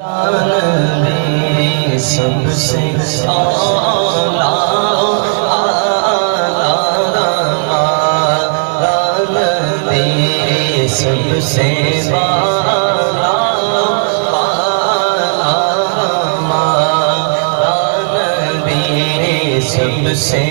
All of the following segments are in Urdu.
سب سے سب سے سب سے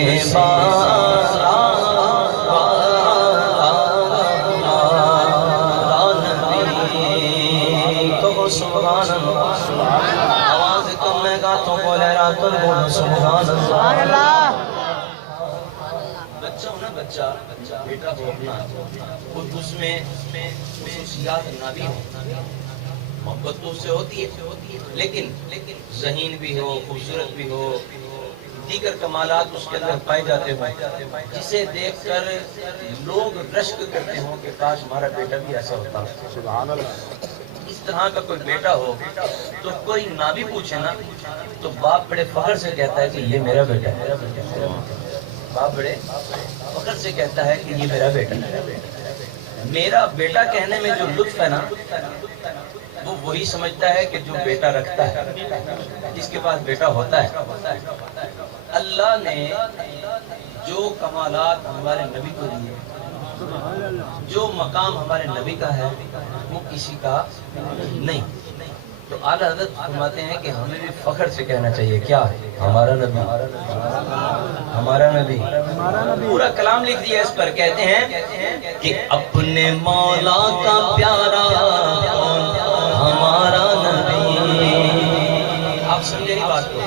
سبحان اللہ، آواز کم میں گاتوں کو لہرات بولو سبحان اللہ۔ بچہ ہو نا، بچہ بیٹا ہو اپنا، خود اس میں خصوصیات نہ بھی ہو، محبت تو اس سے ہوتی ہے، لیکن ذہین بھی ہو، خوبصورت بھی ہو، دیگر کمالات اس کے اندر پائے جاتے ہیں، جسے دیکھ کر لوگ رشک کرتے ہوں کہ کاش ہمارا بیٹا بھی ایسا ہوتا۔ سبحان اللہ۔ اس طرح کا کوئی بیٹا ہو تو کوئی نہ بھی پوچھے نا تو باپ بڑے فخر سے کہتا ہے کہ یہ میرا بیٹا ہے۔ باپ بڑے فخر سے کہتا ہے کہ یہ میرا بیٹا ہے۔ میرا بیٹا کہنے میں جو لطف ہے نا، وہ وہی سمجھتا ہے کہ جو بیٹا رکھتا ہے، جس کے پاس بیٹا ہوتا ہے۔ اللہ نے جو کمالات ہمارے نبی کو دیے، جو مقام ہمارے نبی کا ہے، وہ کسی کا نہیں۔ تو اعلیٰ حضرت فرماتے ہیں کہ ہمیں بھی فخر سے کہنا چاہیے، کیا ہمارا نبی، ہمارا نبی۔ پورا کلام لکھ دیا اس پر، کہتے ہیں کہ اپنے مولا کا پیارا ہمارا نبی۔ آپ سمجھے نہیں بات کو؟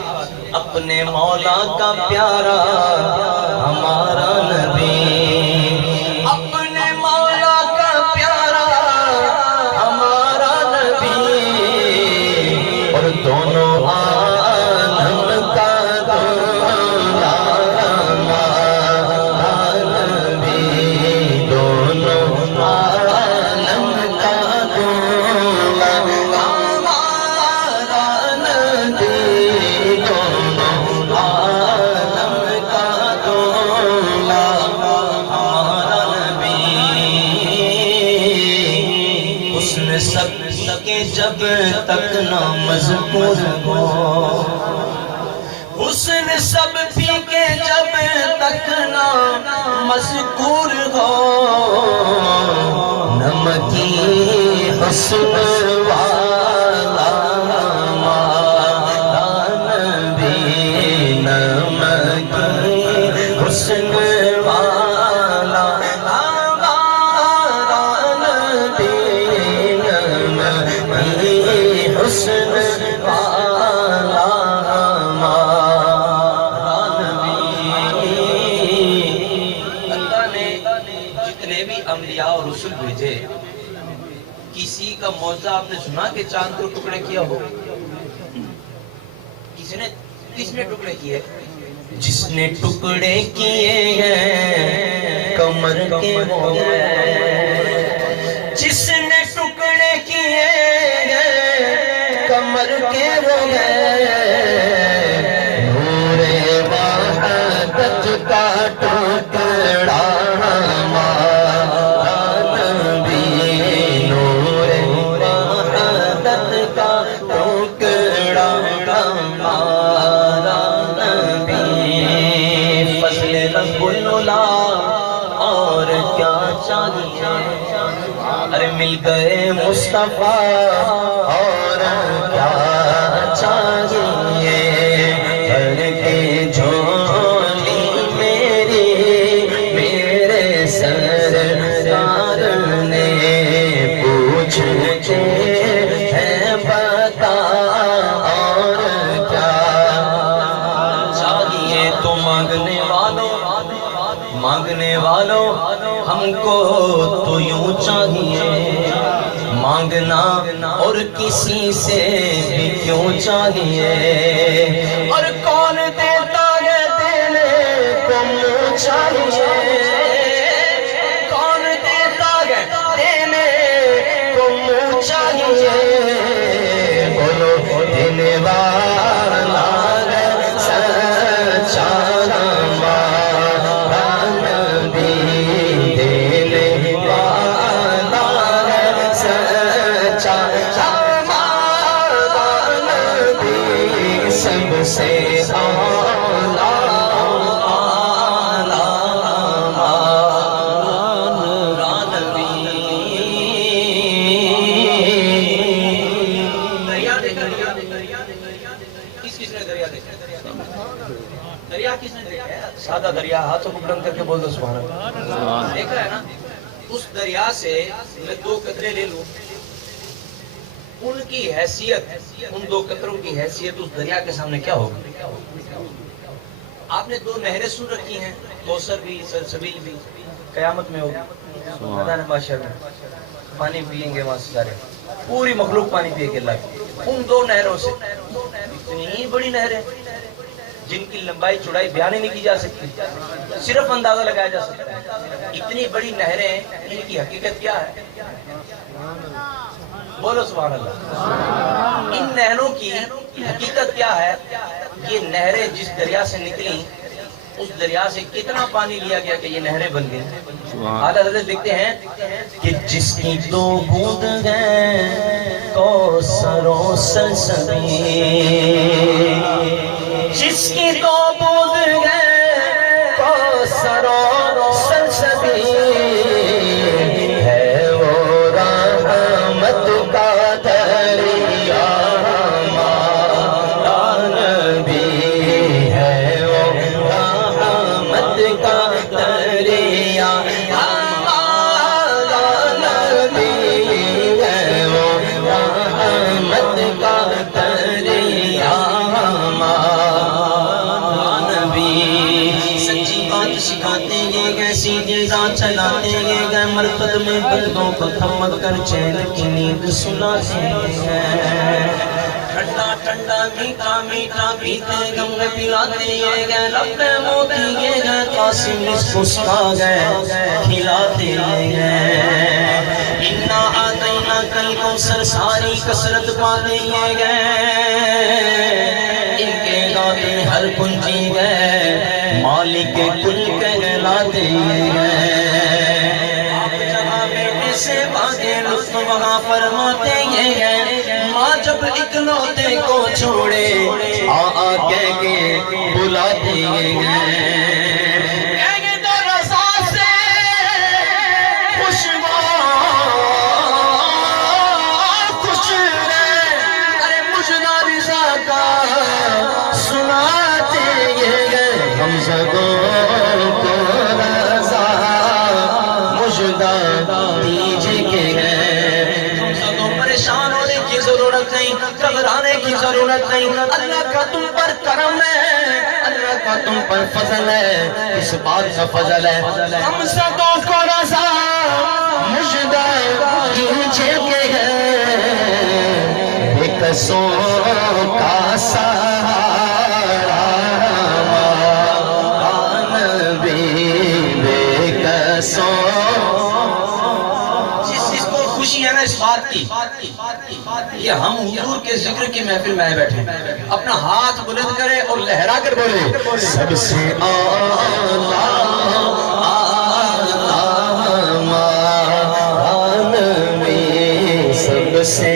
اپنے مولا کا پیارا ہمارا نبی، اپنے مولا کا پیارا ہمارا نبی، اور دونوں عالم کا دولا ہمارا نبی، دونوں عالم کا دولا ہمارا نبی، دونوں عالم کا دولا ہمارا نبی۔ حسن سب کے جب تک نہ مذکور ہو، حسن سب کے جب تک نہ مذکور ہو، نمکی حسن والا ہمارا نبی، نمکی حسن والا ہمارا نبی، نمکی حسن والا ہمارا نبی۔ اللہ نے جتنے بھی انبیاء اور رسول بھیجے، کسی کا معجزہ آپ نے سنا کہ چاند کو ٹکڑے کیا ہو؟ کس نے ٹکڑے کیے؟ جس نے ٹکڑے کیے ہیں کمر کے وہ ہیں، جس نے ٹکڑے کیے ہیں کمر کے وہ ہیں، نور وحدت کا ٹکڑا ہمارا نبی، نور وحدت کا ٹکڑا ہمارا نبی، فضل رب العلا اور کیا چاہیے، ارے مل گئے مصطفیٰ اور کیا چاہیے، بھر کے جھولی میری میرے سرکار نے پوچھ کے ہے بتا اور کیا چاہیے۔ تو مانگنے والوں ہم کو تو یوں چاہیے، مانگنا اور کسی سے بھی کیوں چاہیے، اور کون دیتا ہے دینے کو منہ چاہیے، کون دیتا ہے دینے کو منہ چاہیے، بولو دینے والا ہے سچا ہمارا نبی، دینے والا ہے سچا ہمارا سب سے اعلیٰ دریا کس نے دیکھا ہے؟ سادہ دریا، ہاتھوں کو بلند کر کے بول دو سبحان اللہ۔ دیکھا ہے نا؟ اس دریا سے میں 2 قطرے لے لوں، ان کی حیثیت، ان 2 قطروں کی حیثیت اس دریا کے سامنے کیا ہوگی؟ آپ نے 2 نہریں سن رکھی ہیں، کوثر بھی سلسبیل بھی، قیامت میں ہوگی میدان محشر میں پانی پئیں گے وہاں سے سارے، پوری مخلوق پانی پیے گی اللہ کی ان 2 نہروں سے۔ اتنی بڑی نہریں جن کی لمبائی چوڑائی بیان ہی نہیں کی جا سکتی، صرف اندازہ لگایا جا سکتا ہے۔ اتنی بڑی نہریں، ان کی حقیقت کیا ہے؟ بولو سبحان اللہ۔ ان نہروں کی حقیقت کیا ہے؟ یہ نہریں جس دریا سے نکلی، اس دریا سے کتنا پانی لیا گیا کہ یہ نہریں بن گئی۔ اعلیٰ حضرت لکھتے ہیں کہ جس کی 2 بوند ہیں کوثر و سلسبیل، جس کی 2 بوند ہیں کوثر و سلسبیل، ہے وہ رحمت کا دریا ہمارا نبی، ہے وہ رحمت کا دریا ہمارا نبی، ہے وہ رحمت کا دریا سکھاتے گئے، سیدھی راہ چلاتے گئے، مرکز میں بندوں کو تھمک کر چین کی نیند سناتے گئے، ٹھنڈا ٹھنڈا میٹھا میٹھا پیتے گم پلاتے گئے، لب پہ منہ دیے گئے، قاسم اس کو سکھا گئے، کھلاتے گئے۔ انا آتینا کل کوثر ساری کثرت پاتے گئے، ان کے گاتے ہر کنجی گئے، مالک کل کہلاتے ہیں۔ آپ جہاں بیٹے سے باغے لطف وہاں فرماتے ہیں، ماں جب اکلوتے کو چھوڑے آ کہہ کے بلاتے ہیں۔ گھبرانے کی ضرورت نہیں، اللہ کا تم پر کرم ہے، اللہ کا تم پر فضل ہے۔ اس بات کا فضل ہے ہم سبوں کو رضا مجدہ دیجئے کہ ہے بے کسوں کا سہارا نبی، بے کسوں۔ جس کو خوشی ہے نا اس بات کی کہ ہم حضور کے ذکر کی محفل میں بیٹھے، اپنا ہاتھ بلند کرے اور لہرا کر بولے سب سے اعلیٰ نبی، سب سے